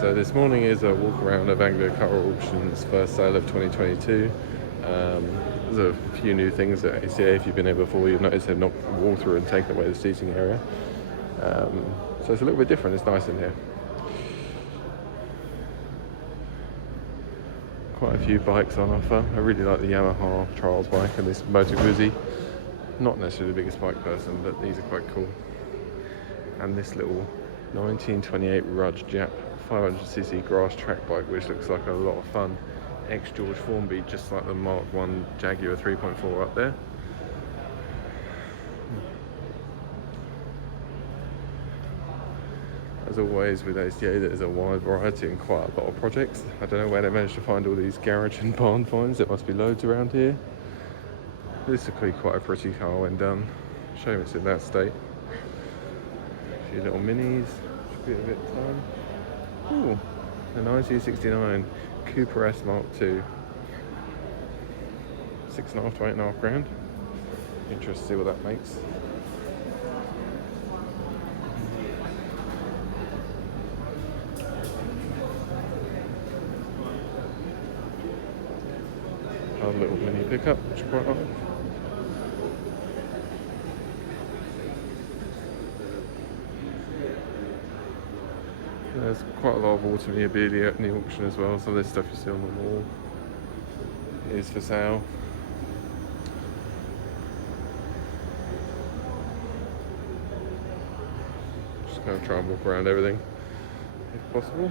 So this morning is a walk around of Anglia Car Auctions first sale of 2022. There's a few new things at ACA. If you've been here before, you'll notice they've knocked the wall through and taken away the seating area. So it's a little bit different. It's nice in here. Quite a few bikes on offer. I really like the Yamaha trials bike and this Moto Guzzi. Not necessarily the biggest bike person, but these are quite cool. And this little 1928 Rudge Jap 500cc grass track bike, which looks like a lot of fun. Ex-George Formby, just like the Mark 1 Jaguar 3.4 up there. As always with ACA, there's a wide variety and quite a lot of projects. I don't know where they managed to find all these garage and barn finds. There must be loads around here. This would be quite a pretty car when done. Shame it's in that state. A few little minis, should be a bit fun. Ooh, a 1969 Cooper S Mark II. 6.5 to 8.5 grand. Interested to see what that makes. A little mini pickup, which I quite like. There's quite a lot of memorabilia in the auction as well. Some of this stuff you see on the wall is for sale. Just going to try and walk around everything if possible.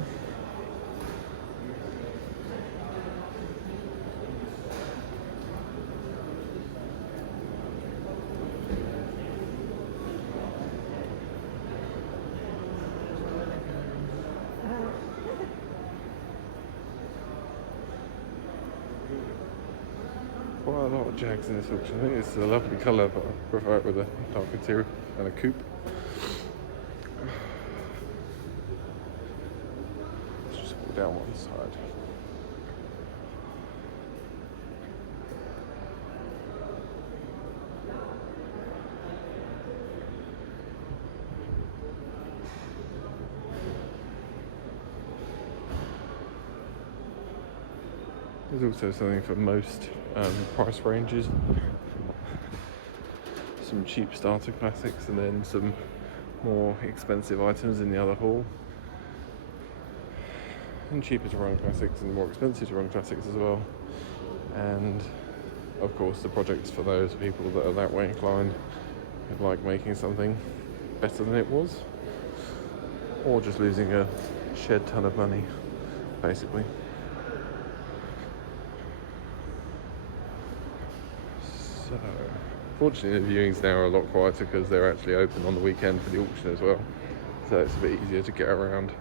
Quite a lot of Jags in this auction. I think it's a lovely colour, but I prefer it with a dark interior and a coupe. Let's just go down one side. There's also something for most price ranges. Some cheap starter classics and then some more expensive items in the other hall. And cheaper to run classics and more expensive to run classics as well. And of course the projects for those people that are that way inclined, who like making something better than it was. Or just losing a shed ton of money, basically. So, fortunately the viewings now are a lot quieter because they're actually open on the weekend for the auction as well. So it's a bit easier to get around.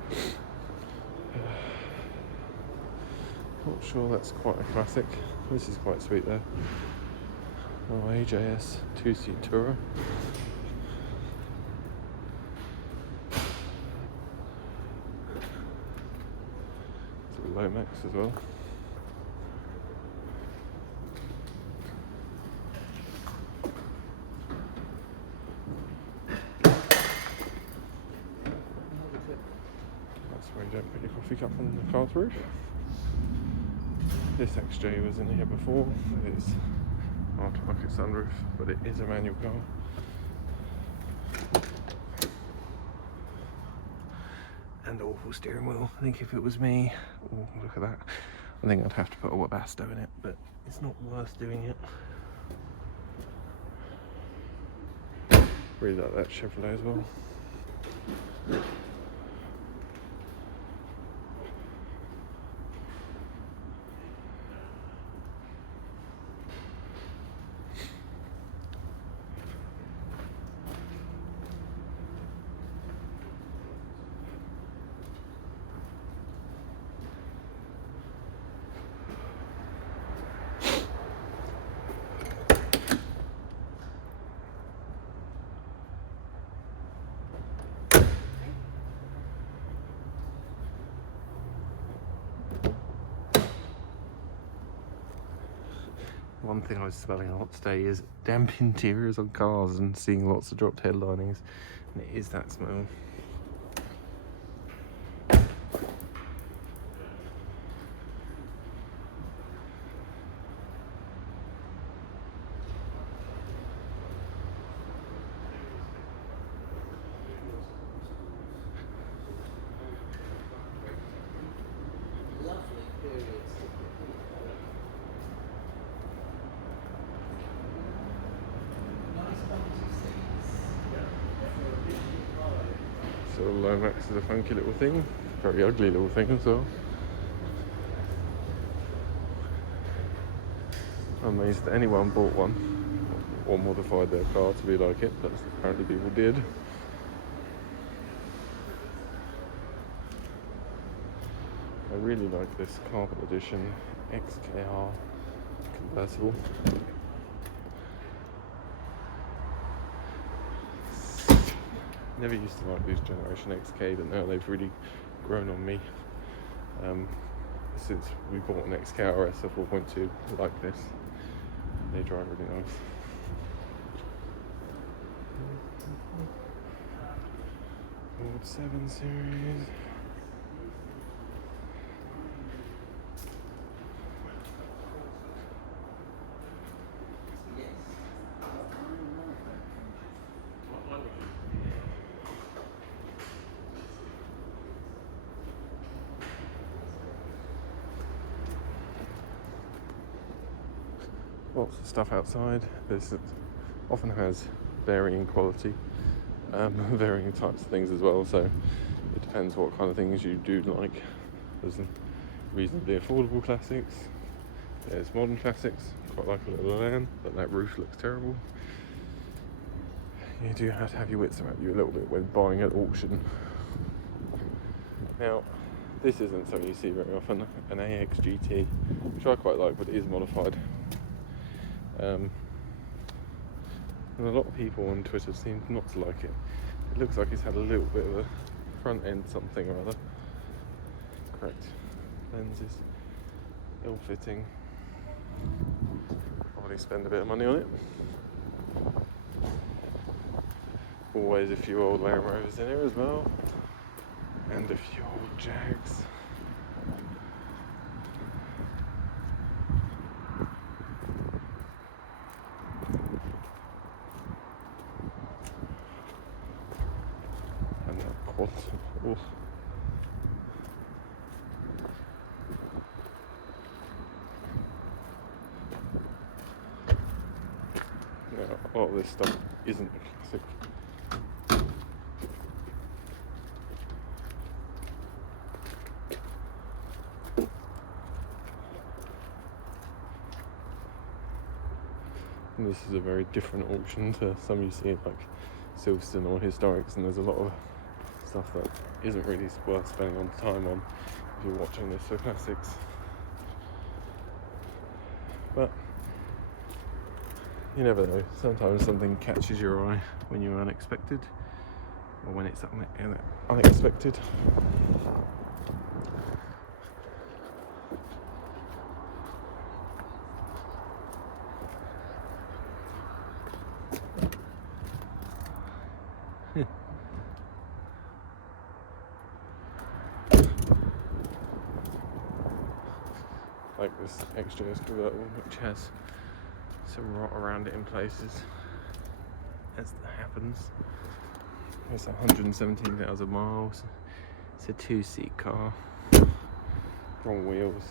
Not sure that's quite a classic. This is quite sweet though. Oh, AJS 2-seat Tourer. It's a Lomax as well. That's where you don't put your coffee cup on the car's roof. This XJ was in here before. It is aftermarket sunroof, but it is a manual car. And awful steering wheel. I think if it was me, oh, look at that. I think I'd have to put a Webasto in it, but it's not worth doing it. Really like that Chevrolet as well. One thing I was smelling a lot today is damp interiors on cars and seeing lots of dropped headlinings, and it is that smell. little Lomax is a funky little thing. Very ugly little thing as well. I'm amazed that anyone bought one or modified their car to be like it, but apparently people did. I really like this carbon edition XKR convertible. Never used to like these Generation XK, but now they've really grown on me. Since we bought an XKRS of 4.2 like this, they drive really nice. Ford 7 Series. Lots of stuff outside. This often has varying quality, varying types of things as well, so it depends what kind of things you do like. There's reasonably affordable classics, there's modern classics, quite like a little Elan, but that roof looks terrible. You do have to have your wits about you a little bit when buying at auction. Now, this isn't something you see very often, an AX GT, which I quite like, but it is modified. And a lot of people on Twitter seem not to like it. It looks like it's had a little bit of a front end something or other. Correct. Lenses, ill-fitting. Probably spend a bit of money on it. Always a few old Land Rovers in here as well. And a few old Jags. Oof. Now, a lot of this stuff isn't classic. And this is a very different auction to some you see like Silverstone or Historics, and there's a lot of stuff that isn't really worth spending on time on if you're watching this for classics. But you never know, sometimes something catches your eye when you're unexpected, or when it's unexpected. Like this XJS convertible, which has some rot around it in places, as that happens. It's 117,000 miles. It's a 2-seat car. Wrong wheels.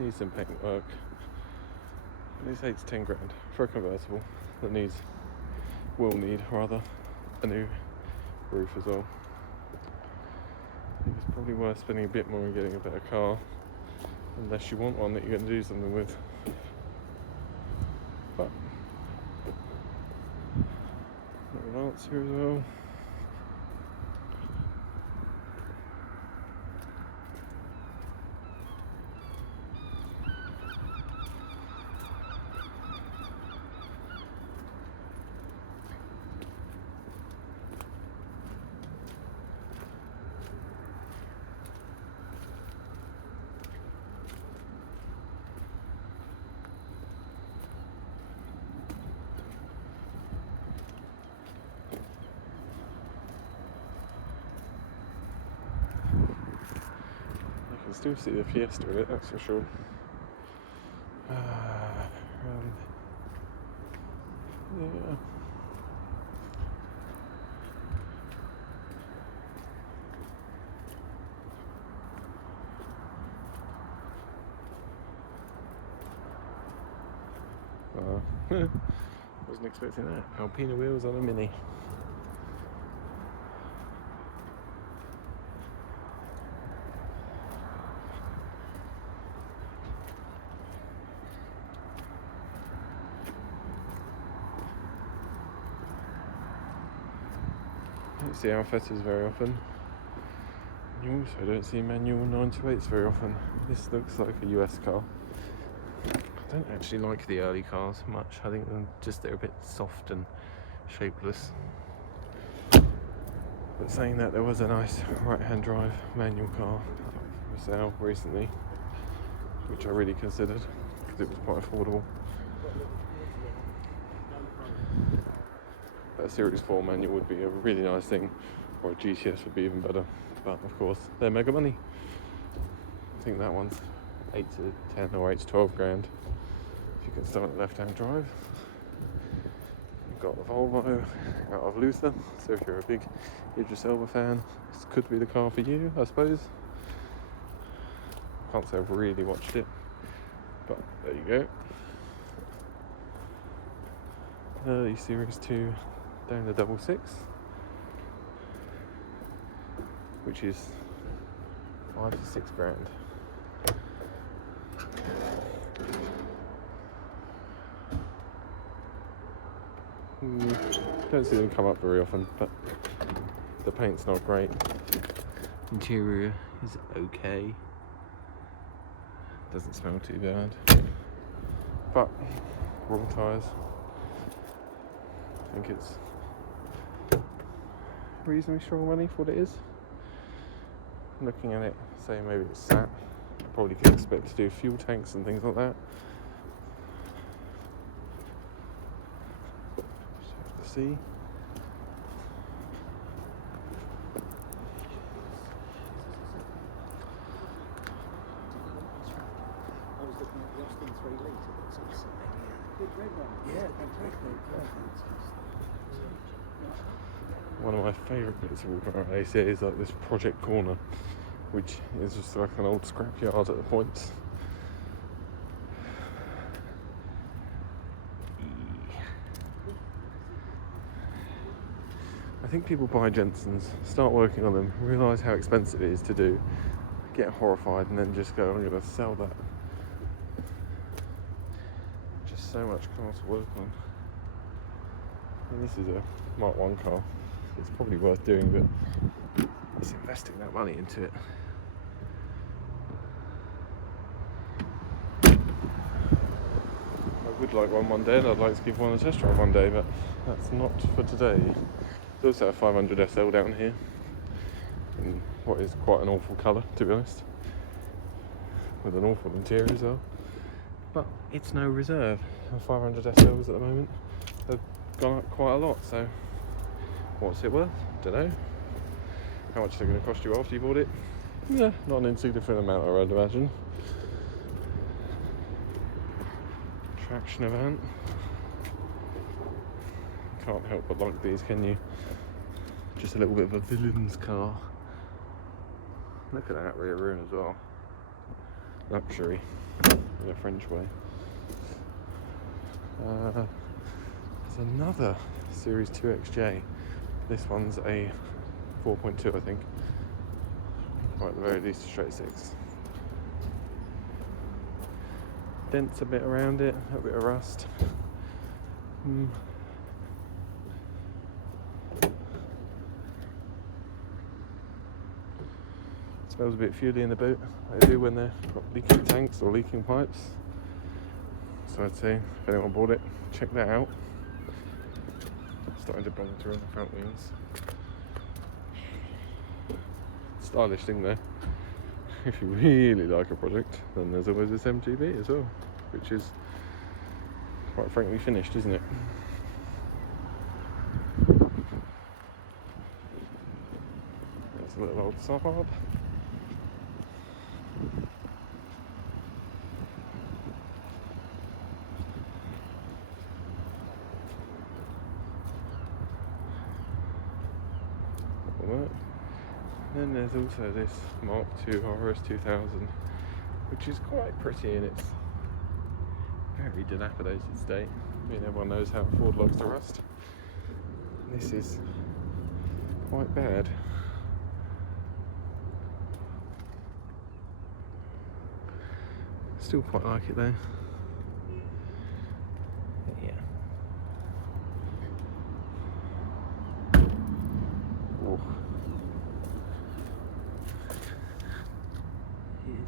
Needs some paint work. And it's 8 to 10 grand for a convertible that will need a new roof as well. I think it's probably worth spending a bit more on getting a better car, unless you want one that you're going to do something with. But little Lance here as well. You can still see the Fiesta in it, that's for sure. Yeah. Wasn't expecting that. Alpina wheels on a Mini. don't see Alfettas very often. You also don't see manual 928s very often. This looks like a US car. I don't actually like the early cars much. I think they're a bit soft and shapeless. But saying that, there was a nice right-hand drive manual car for sale recently, which I really considered because it was quite affordable. A Series 4 manual would be a really nice thing, or a GTS would be even better, but of course they're mega money. I think that one's 8 to 10 or 8 to 12 grand if you can start at left-hand drive. You've got the Volvo out of Luther, so if you're a big Idris Elba fan, this could be the car for you, I suppose. Can't say I've really watched it, but there you go. Early Series 2 down the 66, which is 5 to 6 grand. Don't see them come up very often, but the paint's not great. Interior is okay. Doesn't smell too bad, but wrong tyres. I think it's reasonably strong money for what it is. Looking at it, say maybe it's sat. Probably could expect to do fuel tanks and things like that. Just have to see. I was looking at the Austin 3 litre that's outside. Big red one. Yeah, One of my favourite bits of walking around ACA is like this project corner, which is just like an old scrapyard at the points. I think people buy Jensens, start working on them, realise how expensive it is to do, get horrified, and then just go, I'm going to sell that. Just so much car to work on. And this is a Mark 1 car. It's probably worth doing, but it's investing that money into it. I would like one day, and I'd like to give one a test drive one day, but that's not for today. There's also a 500 SL down here, in what is quite an awful colour, to be honest, with an awful interior as well. But it's no reserve. The 500 SLs at the moment have gone up quite a lot, so what's it worth? Don't know. How much is it going to cost you after you bought it? Yeah, not an insignificant amount, I would imagine. Traction event. Can't help but like these, can you? Just a little bit of a villain's car. Look at that rear room as well. Luxury in a French way. There's another Series 2XJ. This one's a 4.2, I think. Or at the very least a straight 6. Dents a bit around it, a bit of rust. Smells a bit fuely in the boot. They do when they've got leaking tanks or leaking pipes. So I'd say if anyone bought it, check that out. Starting to bolter on the front wheels. Stylish thing there. If you really like a project, then there's always this MGB as well, which is quite frankly finished, isn't it? There's a little old Saab. Then there's also this Mark II RS 2000, which is quite pretty in its very dilapidated state. I mean, everyone knows how Ford likes to rust. This is quite bad. Still quite like it though. Yeah.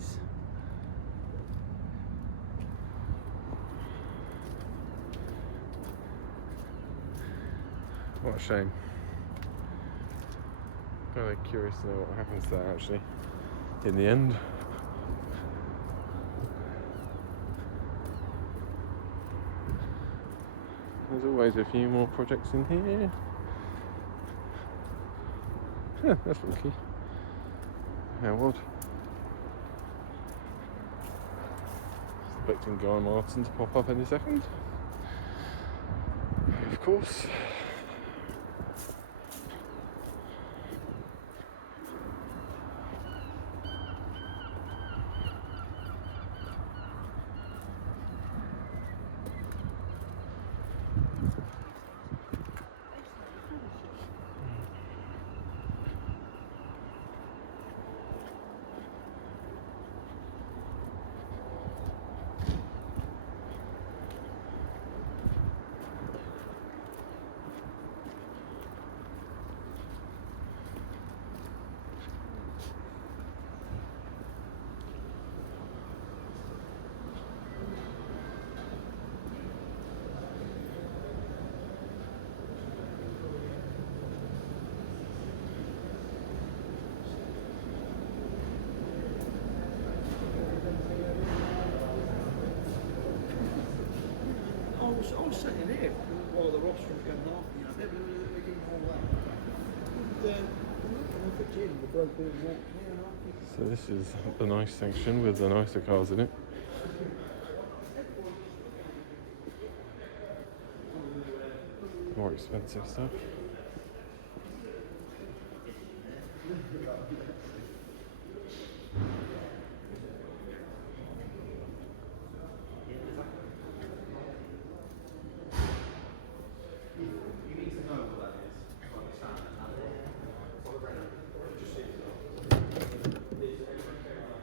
is. What a shame. Kind of curious to know what happens to that actually in the end. There's always a few more projects in here. Huh, that's funky. How odd. Expecting Guy Martin to pop up any second. Of course. I was sitting there while the rostrum's going on, you know, they're doing all that. And look at Jim, the bloke doing that. So this is the nice section with the nicer cars in it. More expensive stuff.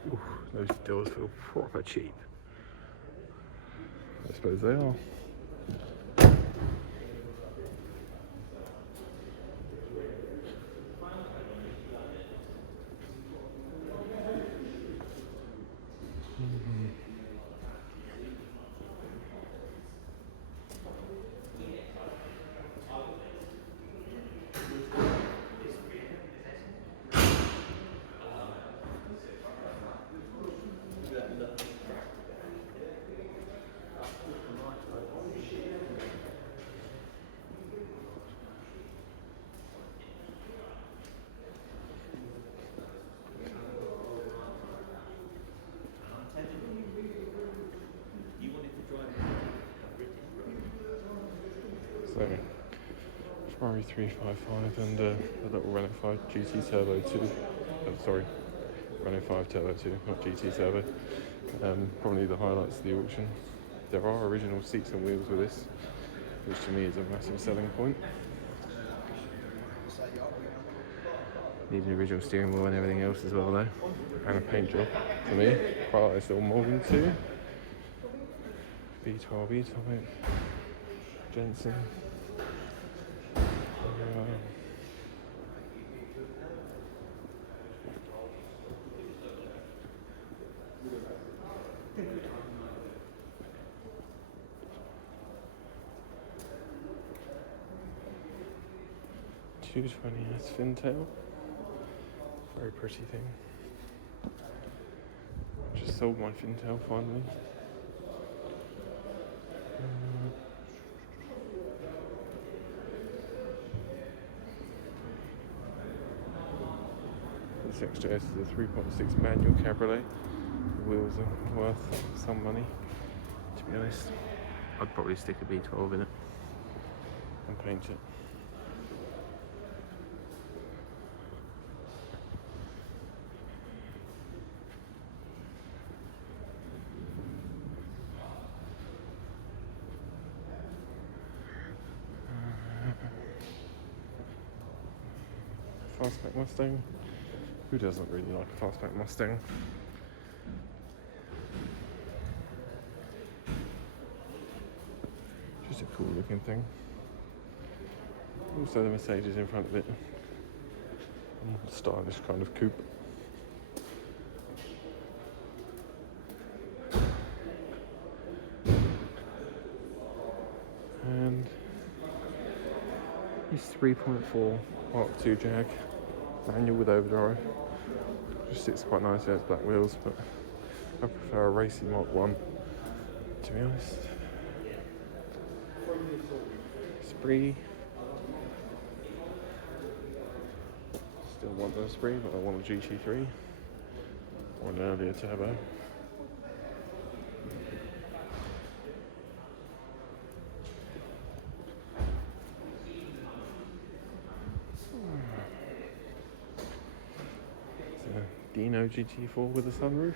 Ooh, those doors feel proper cheap. I suppose they are. So, Ferrari 355 and the little Renault 5 GT Turbo 2. Sorry, Renault 5 Turbo 2, not GT Turbo. Probably the highlights of the auction. There are original seats and wheels with this, which to me is a massive selling point. Need an original steering wheel and everything else as well though. And a paint job for me. Quite like this little moulding too. B12 type. Jensen. $220 fintail. Very pretty thing. Just sold my fintail finally. This XJS is a 3.6 manual cabriolet. The wheels are worth some money, to be honest. I'd probably stick a B12 in it and paint it. Fastback Mustang. Who doesn't really like a fastback Mustang? Just a cool looking thing. Also the Mercedes in front of it. Stylish kind of coupe. This 3.4 Mark II Jag, manual with overdrive. Just sits quite nicely, has black wheels, but I prefer a racy Mark 1, to be honest. Spree. Still want the Spree, but I want a GT3 or an earlier turbo. It's a Dino GT4 with a sunroof.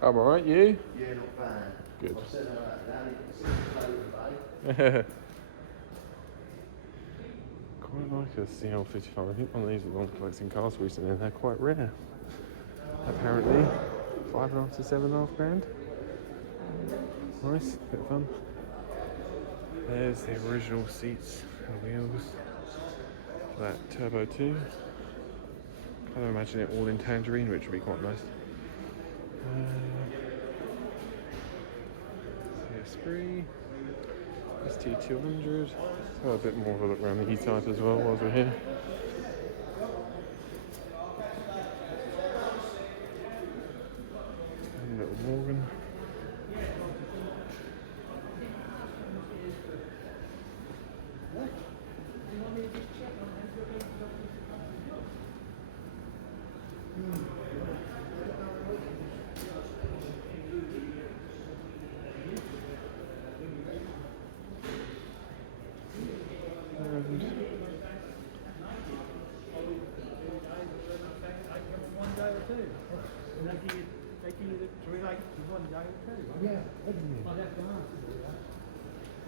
I'm alright, you? Yeah, not bad. Good. I've said that. Quite like a CL55. I think one of these was on collecting cars recently and they're quite rare. Apparently. 5.5 to 7.5 grand. Nice, bit of fun. There's the original seats and wheels for that Turbo 2. Kind of imagine it all in tangerine, which would be quite nice. Spree, ST200. Let's have a bit more of a look around the E-Type as well whilst we're here. And a little Morgan.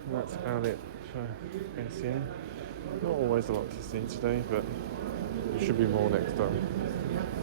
And that's about it for ACA. Not always a lot to see today, but there should be more next time.